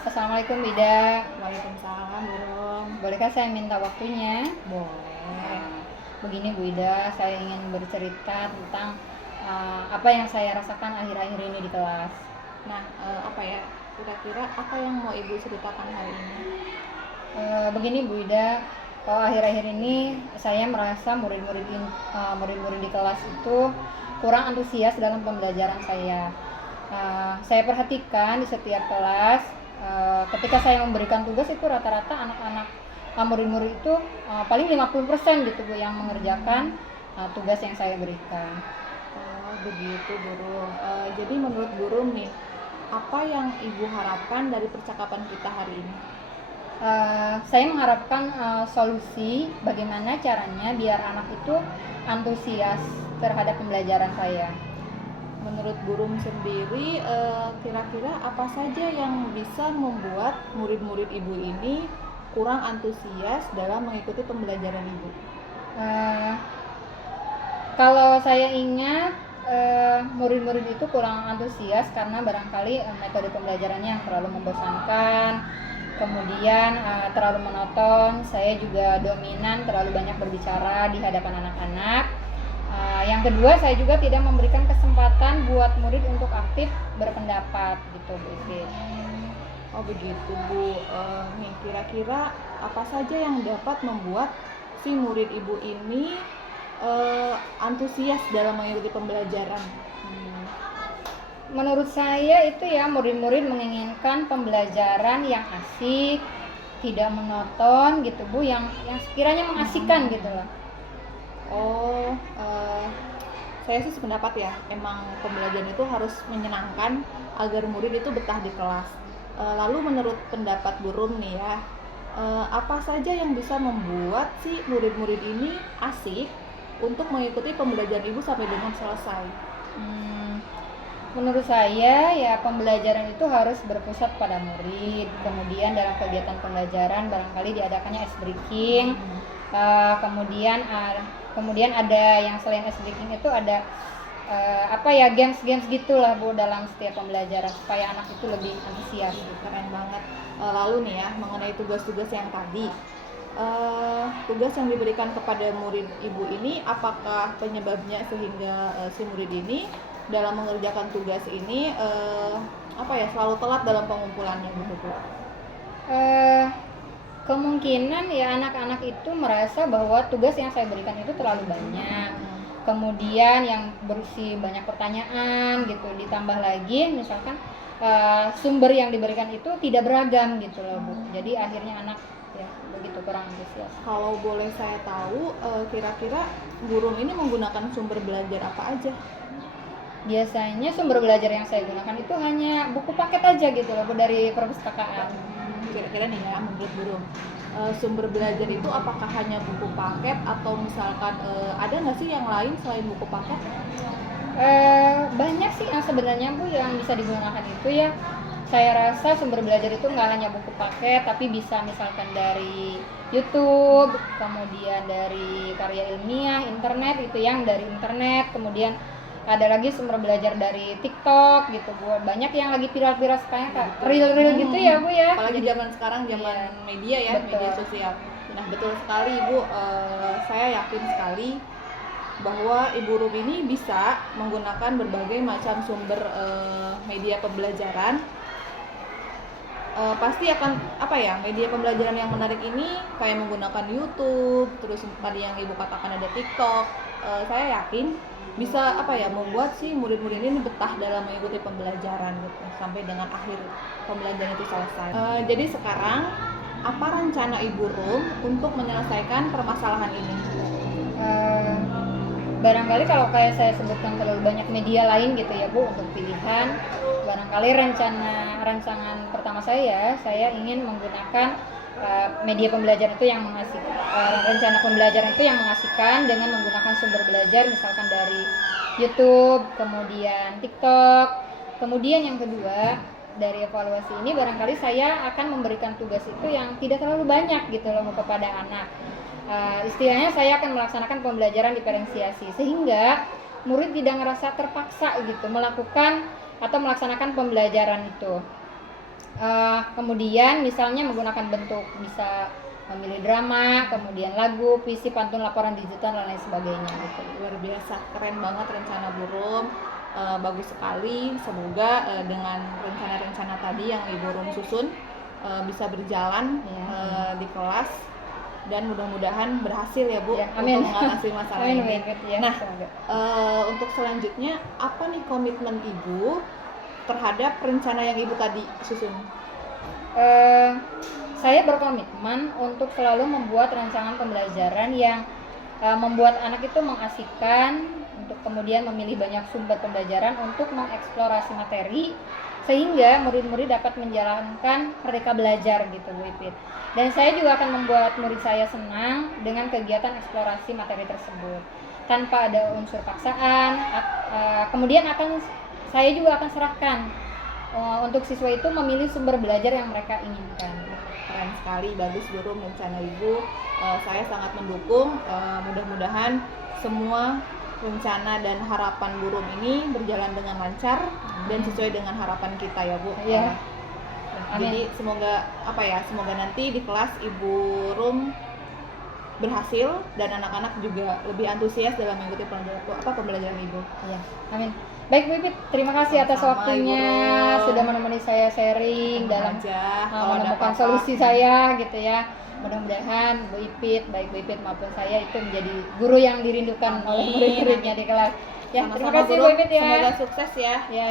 Assalamualaikum Bida. Waalaikumsalam, Burung. Bolehkah saya minta waktunya? Boleh. Begini Bu Ida, saya ingin bercerita tentang apa yang saya rasakan akhir-akhir ini di kelas. Nah, apa ya? Kira-kira apa yang mau Ibu ceritakan hari ini? Begini Bu Ida, kalau akhir-akhir ini saya merasa murid-murid di kelas itu kurang antusias dalam pembelajaran saya. Saya perhatikan di setiap kelas, ketika saya memberikan tugas itu rata-rata anak-anak murid-murid itu paling 50% gitu Bu yang mengerjakan tugas yang saya berikan. Oh, begitu, Burung. Jadi menurut Burung nih, apa yang Ibu harapkan dari percakapan kita hari ini? Saya mengharapkan solusi bagaimana caranya biar anak itu antusias terhadap pembelajaran saya. Menurut Burung sendiri, kira-kira apa saja yang bisa membuat murid-murid Ibu ini kurang antusias dalam mengikuti pembelajaran Ibu? Eh, Kalau saya ingat, murid-murid itu kurang antusias karena barangkali metode pembelajarannya yang terlalu membosankan, kemudian terlalu monoton. Saya juga dominan, terlalu banyak berbicara di hadapan anak-anak. Yang kedua, saya juga tidak memberikan kesempatan buat murid untuk aktif berpendapat gitu Bu Ivi. Oh begitu Bu. Nih kira-kira apa saja yang dapat membuat si murid Ibu ini antusias dalam mengikuti pembelajaran? Menurut saya itu ya, murid-murid menginginkan pembelajaran yang asik, tidak monoton gitu Bu, yang sekiranya mengasihkan gitu loh. Oh, saya sih sependapat ya. Emang pembelajaran itu harus menyenangkan agar murid itu betah di kelas. Lalu menurut pendapat Burung nih ya, apa saja yang bisa membuat si murid-murid ini asik untuk mengikuti pembelajaran Ibu sampai dengan selesai? Menurut saya ya, pembelajaran itu harus berpusat pada murid. Kemudian dalam kegiatan pembelajaran barangkali diadakannya ice breaking. Kemudian ada yang selain ice breaking itu ada games-games gitulah Bu dalam setiap pembelajaran supaya anak itu lebih antusias. Keren banget. Lalu nih ya, mengenai tugas-tugas yang tadi, tugas yang diberikan kepada murid Ibu ini, apakah penyebabnya sehingga si murid ini dalam mengerjakan tugas ini selalu telat dalam pengumpulannya gitu Bu? Kemungkinan ya anak-anak itu merasa bahwa tugas yang saya berikan itu terlalu banyak. Kemudian yang berisi banyak pertanyaan gitu, ditambah lagi misalkan sumber yang diberikan itu tidak beragam gitu loh Bu. Jadi akhirnya anak ya begitu kurang antusias. Kalau boleh saya tahu, kira-kira Burung ini menggunakan sumber belajar apa aja? Biasanya sumber belajar yang saya gunakan itu hanya buku paket aja gitu loh Bu, dari perpustakaan. Kira-kira nih ya, menurut Burung, sumber belajar itu apakah hanya buku paket atau misalkan ada nggak sih yang lain selain buku paket? Banyak sih yang sebenarnya Bu yang bisa digunakan itu ya. Saya rasa sumber belajar itu nggak hanya buku paket, tapi bisa misalkan dari YouTube, kemudian dari karya ilmiah, internet itu yang dari internet, kemudian ada lagi sumber belajar dari TikTok gitu Bu. Banyak yang lagi viral-viral sekarang Kak. Reel-reel gitu ya Bu ya. Apalagi zaman sekarang zaman media ya, betul. Media sosial. Nah, betul sekali Ibu. Saya yakin sekali bahwa Ibu Rum ini bisa menggunakan berbagai macam sumber media pembelajaran. Pasti akan media pembelajaran yang menarik ini kayak menggunakan YouTube, terus tadi yang Ibu katakan ada TikTok. Saya yakin bisa membuat si murid-murid ini betah dalam mengikuti pembelajaran gitu sampai dengan akhir pembelajaran itu selesai. Jadi sekarang apa rencana Ibu Rum untuk menyelesaikan permasalahan ini? Barangkali kalau kayak saya sebutkan terlalu banyak media lain gitu ya Bu untuk pilihan, barangkali rancangan pertama saya ingin menggunakan media pembelajaran itu yang mengasihkan, rencana pembelajaran itu yang mengasihkan dengan menggunakan sumber belajar misalkan dari YouTube, kemudian TikTok. Kemudian yang kedua, dari evaluasi ini barangkali saya akan memberikan tugas itu yang tidak terlalu banyak gitu loh kepada anak. Istilahnya saya akan melaksanakan pembelajaran diferensiasi sehingga murid tidak ngerasa terpaksa gitu melakukan atau melaksanakan pembelajaran itu. Kemudian misalnya menggunakan bentuk bisa memilih drama, kemudian lagu, puisi, pantun, laporan digital dan lain sebagainya gitu. Luar biasa, keren banget rencana Burum. Bagus sekali. Semoga dengan rencana-rencana tadi yang Ibu Rum susun bisa berjalan di kelas dan mudah-mudahan berhasil ya Bu Ya, amin. untuk mengatasi masalah Amin, ini. amin, ya, Nah, semoga. untuk selanjutnya apa nih komitmen Ibu terhadap rencana yang Ibu tadi susun? Saya berkomitmen untuk selalu membuat rancangan pembelajaran yang membuat anak itu mengasihkan, untuk kemudian memilih banyak sumber pembelajaran untuk mengeksplorasi materi sehingga murid-murid dapat menjalankan merdeka belajar gitu Bu Ipit. Dan saya juga akan membuat murid saya senang dengan kegiatan eksplorasi materi tersebut tanpa ada unsur paksaan. Kemudian saya juga akan serahkan untuk siswa itu memilih sumber belajar yang mereka inginkan. Keren sekali, bagus Burum rencana Ibu. Saya sangat mendukung. Mudah-mudahan semua rencana dan harapan Burum ini berjalan dengan lancar dan sesuai dengan harapan kita ya Bu. Iya. Jadi semoga semoga nanti di kelas Ibu Rum berhasil dan anak-anak juga lebih antusias dalam mengikuti pembelajaran Ibu. Iya, amin. Baik Bu Ipit, terima kasih atas Sama-sama, waktunya Ibu Rum. sudah menemani saya sharing dalam kalau ada menemukan apa-apa. solusi saya gitu ya. Mudah-mudahan Bu Ipit, baik Bu Ipit maupun saya itu menjadi guru yang dirindukan oleh Amin, murid-muridnya di kelas. Ya, Sama-sama, terima kasih Bu Burum. Ipit ya. Semoga sukses ya. Ya,